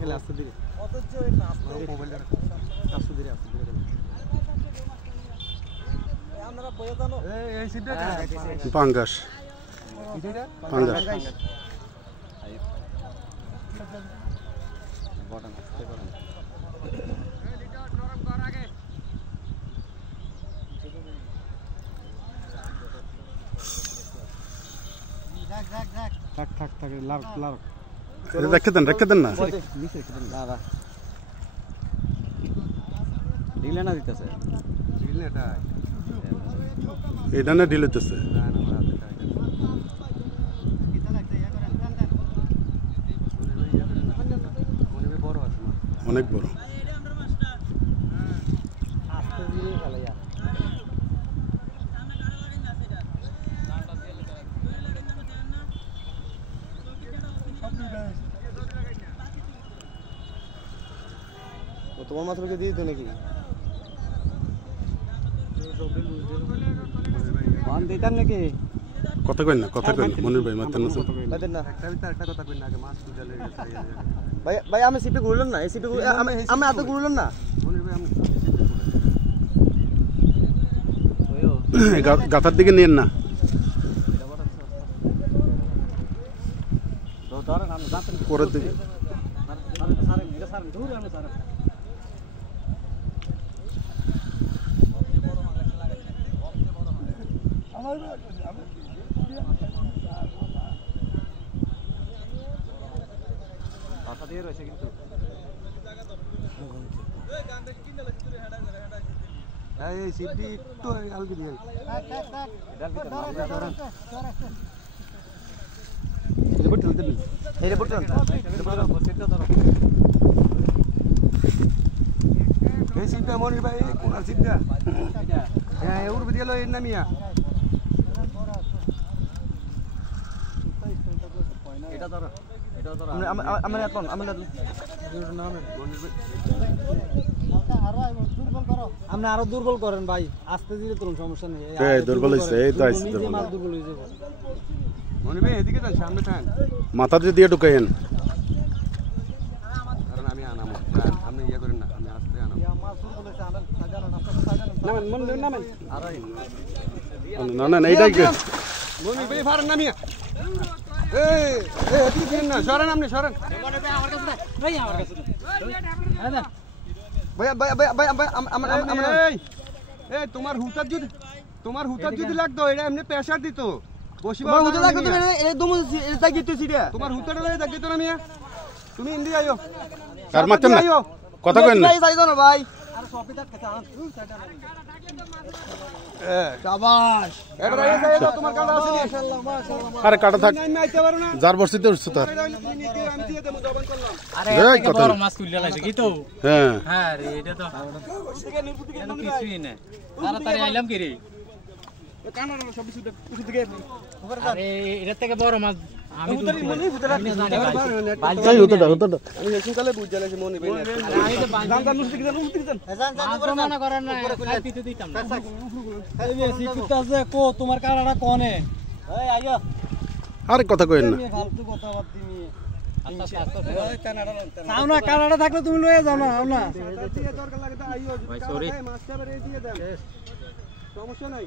খেলে আসতে দিরে অথচ ওই নাচতে মোবাইলটা আসতে দিরে আমরা বয়ে জানো এই সিটটা পাঙ্গাস পাঙ্গাস বটন আসতে পারেন নরম কর আগে থাক লার রেখে দেন না দাদা ঢিলে না দিতেছে ঢিলে এটা না ঢিল হইতেছে অনেক বড় তোমার মাত্রকে দিয়ে দিত নাকি দিতাম নাকি কথা কই না মনির ভাই মাথা না একটা কথা কই না আগে মাছ তুলে ভাই আমি সিপি ঘুরলাম না এই সিপি আমি আতে ঘুরলাম না মনির ভাই আমি গাথার দিকে নিয়েন না পরের দিকে দিয়ে রয়েছে কিন্তু এই সিপি একটু আলগি দিয়ে এই সিপটা মনির ভাই কোন সিপটা হ্যাঁ এর ভিতরে গেল এর নামিয়া এটা ধরো আমরা এখন আমরা আপনি আরো দুর্বল করেন ভাই আস্তে ধীরে তুলুন সমস্যা নেই দুর্বল হয়েছে এই তো আইছে দুর্বল হয়ে যাবে মনে ভাই এদিকে যান সামনে থাকেন মাথা দিয়ে ঢুকাইন কারণ আমি আনামো আপনি ইয়া করেন না আমি আস্তে আনামো নামেন না এইটাই মনি ভাই ফারেন নামিয়া এই এদিকে দিন না সরেন আপনি সরেন ভাই আমার কাছে এই তোমার হুতার যদি লাগতো এটা এমনি প্রেসার দিত তোমার হুতা লাগতো এটা দম এটা গিতেছি রে তোমার হুতাটা লাগে দাগিতো না মিয়া তুমি ইন্দি আইও কার মারতেন না কথা কইন না যাইতো না ভাই আর সপিদার কথা শাবাশ এটা রাইয়া যাইতো তোমার কাটা আছে মাশাআল্লাহ আরে কাটা থাক আমি আইতে পারো না যার বর্ষিতে উঠছে তার আমি দিয়ে দেব জবান করলাম আরে এত বড় মাছ কুইলা লাগছে কি তো হ্যাঁ রে এটা তো কিছুই না তাড়াতাড়ি আইলাম কি রে কানার সব কিছু দিকে আরে এর থেকে বড় মাছ আমি তো জানি ভাই হুতাটা আমি সকালে বুঝ জ্বালাইছি মনে ভাই আরে আমি তো দাম দাম মুস্তি দিছেন জান মনে করেন না খাইতে দিতাম না এই বেশি কুত্তাছে কো তোমার কারাটা কোনে এই আইও আরে কথা কইন না ফালতু কথা বাদ দিনি আচ্ছা না কানাডা থাকলে তুমি লয়ে যাও না না দরকার লাগে আইও মাছ খাবার দিয়ে দেন সমস্যা নাই